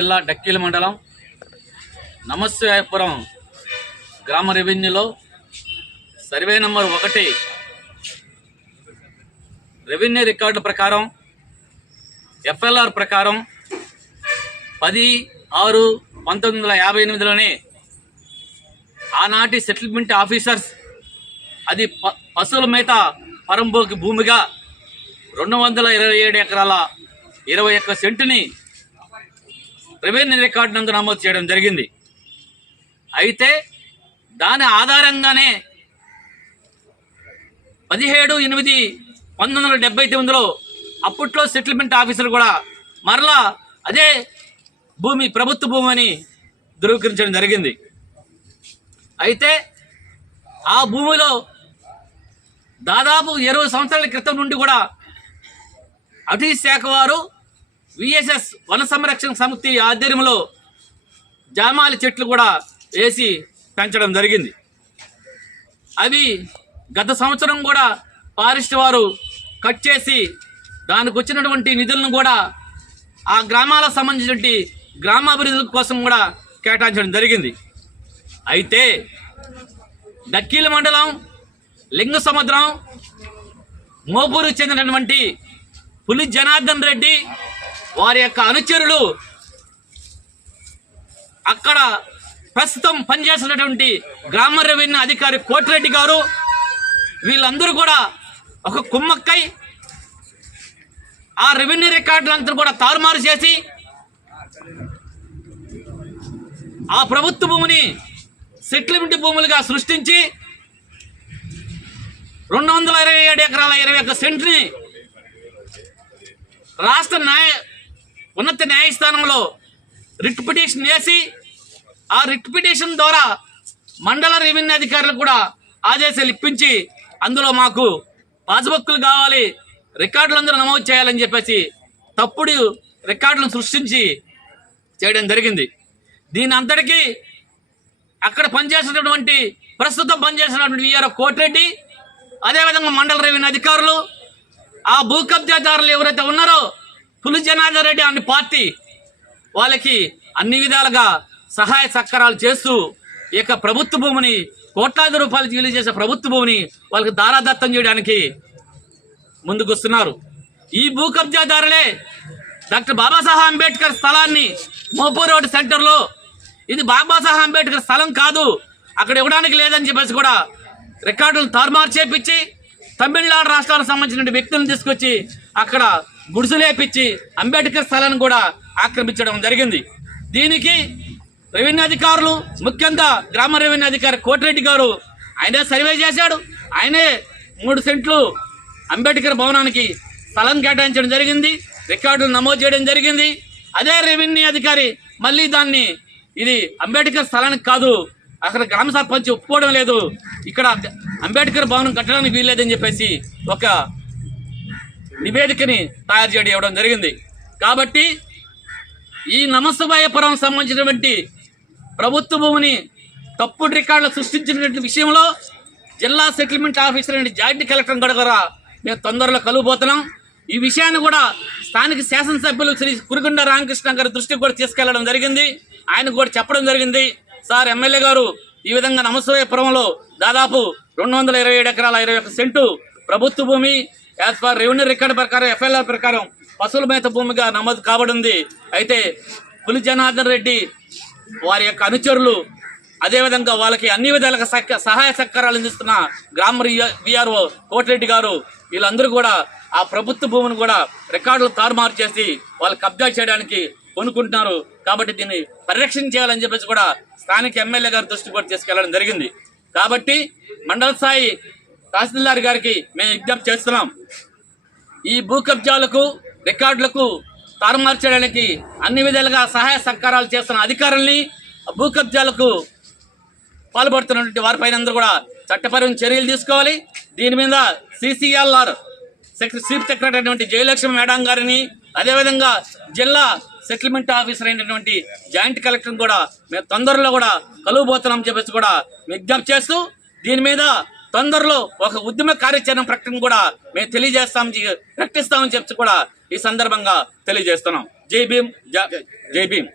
జిల్లా డక్కీల మండలం నమస్వాయపురం గ్రామ రెవెన్యూలో సర్వే నంబర్ ఒకటి రెవెన్యూ రికార్డు ప్రకారం ఎఫ్ఎల్ఆర్ ప్రకారం పది ఆరు పంతొమ్మిది వందల యాభై ఎనిమిదిలోనే ఆనాటి సెటిల్మెంట్ ఆఫీసర్స్ అది ప పశువుల మేత పరంబోకి భూమిగా రెండు వందల ఇరవై ఏడు ఎకరాల ఇరవై ఒక్క సెంటుని రెవెన్యూ రికార్డు నందు నమోదు చేయడం జరిగింది. అయితే దాని ఆధారంగానే పదిహేడు ఎనిమిది పంతొమ్మిది వందల డెబ్బై తొమ్మిదిలో అప్పట్లో సెటిల్మెంట్ ఆఫీసర్ కూడా మరలా అదే భూమి ప్రభుత్వ భూమి అని ధృవీకరించడం జరిగింది. అయితే ఆ భూమిలో దాదాపు ఇరవై సంవత్సరాల క్రితం నుండి కూడా అటవీ శాఖ వారు విఎస్ఎస్ వన సంరక్షణ సమితి ఆధ్వర్యంలో జామాలి చెట్లు కూడా వేసి పెంచడం జరిగింది. అవి గత సంవత్సరం కూడా ఫారెస్ట్ వారు కట్ చేసి దానికి వచ్చినటువంటి నిధులను కూడా ఆ గ్రామాలకు సంబంధించినటువంటి గ్రామాభివృద్ధి కోసం కూడా కేటాయించడం జరిగింది. అయితే డక్కీల మండలం లింగ సముద్రం మోపూరుకు చెందినటువంటి పులి జనార్దన్ రెడ్డి వారి యొక్క అనుచరులు అక్కడ ప్రస్తుతం పనిచేస్తున్నటువంటి గ్రామ రెవెన్యూ అధికారి కోటిరెడ్డి గారు వీళ్ళందరూ కూడా ఒక కుమ్మక్కై ఆ రెవెన్యూ రికార్డులంతా కూడా తారుమారు చేసి ఆ ప్రభుత్వ భూమిని సెటిల్మెంట్ భూములుగా సృష్టించి రెండు వందల ఇరవై ఏడు ఎకరాల ఇరవై ఒక్క సెంట్ని రాష్ట్ర న్యాయ ఉన్నత న్యాయస్థానంలో రిట్ పిటిషన్ వేసి ఆ రిట్ పిటిషన్ ద్వారా మండల రెవెన్యూ అధికారులు కూడా ఆదేశాలు ఇప్పించి అందులో మాకు పాస్బుక్లు కావాలి రికార్డులు అందరూ నమోదు చేయాలని చెప్పేసి తప్పుడు రికార్డులను సృష్టించి చేయడం జరిగింది. దీని అంతటికీ అక్కడ పనిచేసినటువంటి ప్రస్తుతం పనిచేసినటువంటి ఈఆర్ఓ కోటిరెడ్డి అదేవిధంగా మండల రెవెన్యూ అధికారులు ఆ భూ కబ్జాదారులు ఎవరైతే ఉన్నారో పులి జనార్దన్ రెడ్డి అనే పార్టీ వాళ్ళకి అన్ని విధాలుగా సహాయ సహకారాలు చేస్తూ ఈ యొక్క ప్రభుత్వ భూమిని కోట్లాది రూపాయలు విలువ చేసే ప్రభుత్వ భూమిని వాళ్ళకి దారాదత్తం చేయడానికి ముందుకొస్తున్నారు. ఈ భూ కబ్జాదారులే డాక్టర్ బాబాసాహెబ్ అంబేద్కర్ స్థలాన్ని మోపూర్ రోడ్ సెంటర్లో ఇది బాబాసాహెబ్ అంబేద్కర్ స్థలం కాదు అక్కడ ఇవ్వడానికి లేదని చెప్పేసి కూడా రికార్డులు తారుమారు చేపించి తమిళనాడు రాష్ట్రానికి సంబంధించిన వ్యక్తులను తీసుకొచ్చి అక్కడ గుడిసెలేపించి అంబేద్కర్ స్థలాన్ని కూడా ఆక్రమించడం జరిగింది. దీనికి రెవెన్యూ అధికారులు ముఖ్యంగా గ్రామ రెవెన్యూ అధికారి కోటిరెడ్డి గారు ఆయనే సర్వే చేశాడు. ఆయనే మూడు సెంట్లు అంబేద్కర్ భవనానికి స్థలం కేటాయించడం జరిగింది. రికార్డులు నమోదు చేయడం జరిగింది. అదే రెవెన్యూ అధికారి మళ్ళీ దాన్ని ఇది అంబేద్కర్ స్థలానికి కాదు అక్కడ గ్రామ సర్పంచ్ ఒప్పుకోవడం లేదు. ఇక్కడ అంబేద్కర్ భవనం కట్టడానికి వీల్లేదని చెప్పేసి ఒక నివేదికని తయారు చేయడం ఇవ్వడం జరిగింది. కాబట్టి ఈ నమస్తభాయపురం సంబంధించినటువంటి ప్రభుత్వ భూమిని తప్పుడు రికార్డులు సృష్టించినటువంటి విషయంలో జిల్లా settlement officer and joint collector కూడా కూడా మేము తొందరలో కలుగుపోతున్నాం ఈ విషయాన్ని కూడా స్థానిక శాసనసభ్యులు శ్రీ కురుగుండ రామకృష్ణ గారి దృష్టికి కూడా తీసుకెళ్ళడం జరిగింది. ఆయనకు కూడా చెప్పడం జరిగింది. సార్ ఎమ్మెల్యే గారు ఈ విధంగా నమస్వయపురంలో దాదాపు రెండు వందల ఇరవై ఏడు ఎకరాల ఇరవై ఒక సెంటు ప్రభుత్వ భూమి యాజ్ పర్ రెవెన్యూ రికార్డు ప్రకారం ఎఫ్ఐఆర్ ప్రకారం పశువుల మేత భూమిగా నమోదు కాబడింది. అయితే పులి జనార్దన్ రెడ్డి వారి యొక్క అనుచరులు అదేవిధంగా వాళ్ళకి అన్ని విధాలుగా సహక- సహాయ సహకారాలు అందిస్తున్న గ్రామ విఆర్ఓ కోటిరెడ్డి గారు వీళ్ళందరూ కూడా ఆ ప్రభుత్వ భూమిని కూడా రికార్డులు తారుమారు చేసి వాళ్ళు కబ్జా చేయడానికి కొనుక్కుంటున్నారు. కాబట్టి దీన్ని పరిరక్షణ చేయాలని చెప్పేసి కూడా స్థానిక ఎమ్మెల్యే గారి దృష్టి కూడా తీసుకెళ్ళడం జరిగింది. కాబట్టి మండల స్థాయి తహసీల్దార్ గారికి మేము విజ్ఞప్తి చేస్తున్నాం. ఈ భూ కబ్జాలకు రికార్డులకు తారుమారు చేయడానికి అన్ని విధాలుగా సహాయ సహకారాలు చేస్తున్న అధికారుల్ని భూ కబ్జాలకు పాల్పడుతున్నటువంటి వారిపైన అందరూ కూడా చట్టపరమైన చర్యలు తీసుకోవాలి. దీని మీద సిసిఎల్ఆర్ చీఫ్ సెక్రటరీ అయినటువంటి జయలక్ష్మి మేడం గారిని అదేవిధంగా జిల్లా సెటిల్మెంట్ ఆఫీసర్ అయినటువంటి జాయింట్ కలెక్టర్ కూడా మేము తొందరలో కూడా కలువబోతున్నాం చెప్పేసి కూడా విజ్ఞప్తి చేస్తూ దీని మీద తొందరలో ఒక ఉద్యమ కార్యాచరణ ప్రకటన కూడా మేము తెలియజేస్తాం ప్రకటిస్తామని చెప్పి కూడా ఈ సందర్భంగా తెలియజేస్తున్నాం. జై భీమ్ జై జై భీమ్.